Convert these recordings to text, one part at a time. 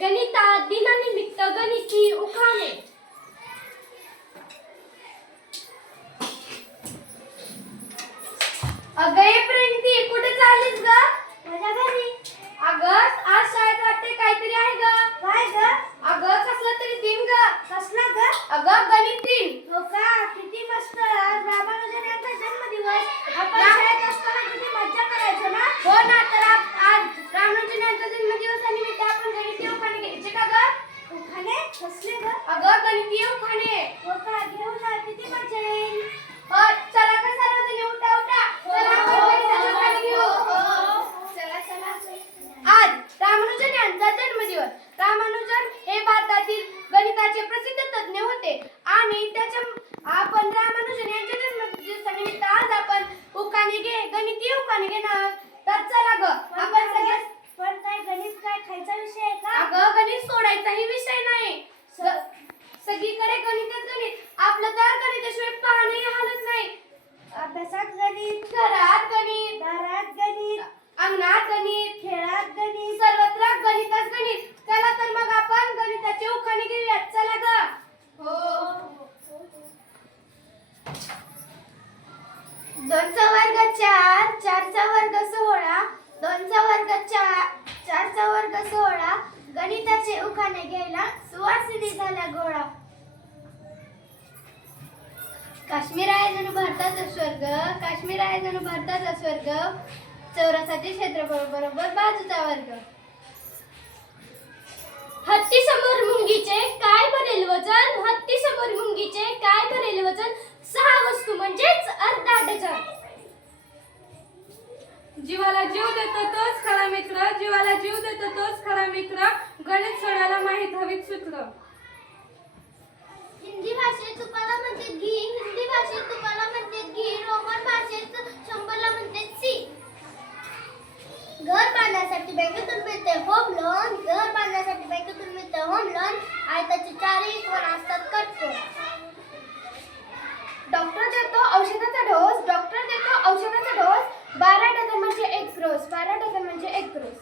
गणिता दिनानिमित्त गणिती उखाणे. अगं ये प्रेंती कुठे चाललीस ग? माझ्या घरी. अगं आज शाळेत वाटते काहीतरी आहे ग. अगं गणितीय उखाणे हो का घेऊ ना किती चार चारचा वर्ग सोहळा दोनचा वर्ग चार चारचा वर्ग सोहळा गणिताचे उखाणे घ्यायला सुवासिनी झाला गोळा काश्मीर आहे जणू भारताचा स्वर्ग काश्मीर आहे जणू भारताचा स्वर्ग चौरसाचे क्षेत्रफळ बरोबर बाजूचा वर्ग. हत्ती समोर मुंगीचे काय भरेल वजन? हत्ती समोर मुंगीचे काय भरेल वजन? जीवाला जीव देतो तोच खरा मित्र जीवाला जीव देतो तोच खरा मित्र गणित सोडायला माहीत हवीत सूत्र. हिंदी भाषेत तुपाला म्हणते घी हिंदी भाषेत तुपाला म्हणते घी रोमन भाषेत शंभरला म्हणते सी. घर बांधण्यासाठी बँकेतून मिळते होम लोन घर बांधण्यासाठी बँकेतून मिळते होम लोन आयताचे चारही कोण असतात कटकोन डॉक्टर देतो औषधाचा डोस डॉक्टर देतो औषधाचा डोस बारा डझन म्हणजे एक ग्रोस बारा डझन म्हणजे एक ग्रोस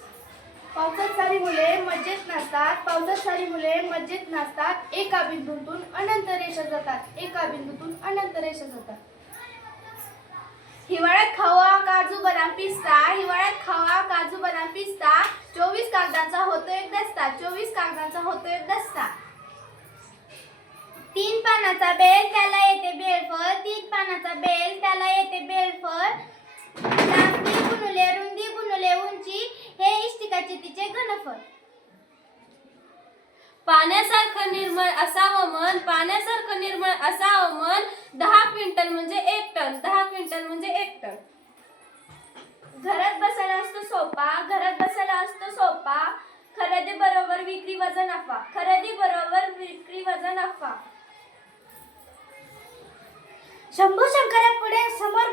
पावसात सारी मुले मज्जेत नसतात पावसात सारी मुले मज्जेत नसतात एका बिंदूतून अनंत रेषा जातात. एका बिंदूतून अनंत रेषा जातात. हिवाळ्यात खावा काजू बदाम पिस्ता. हिवाळ्यात खावा काजू बदाम पिस्ता. चोवीस कागदाचा होतो एक दस्ता. चोवीस कागदाचा होतो एक दस्ता. तीन पानाचा बेल त्याला येते बेलफळ. तीन पानाचा बेल त्याला येते बेलफळ. लांबी गुणुले रुंदी गुणुले उंची. फळ. पाण्यासारखं निर्मळ असावं मन पाण्यासारखं निर्मळ असावं मन दहा क्विंटल म्हणजे एक टन दहा क्विंटल म्हणजे एक टन. घरात बसायला असतो सोपा घरात बसायला असतो सोपा. खरेदी बरोबर विक्री वजन नफा खरेदी बरोबर विक्री वजन नफा. शंभू शंकरा पुढे समोर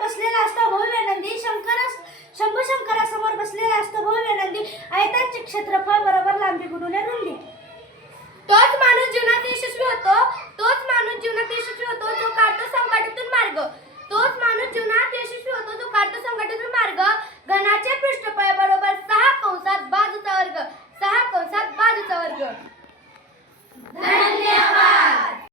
Then I did.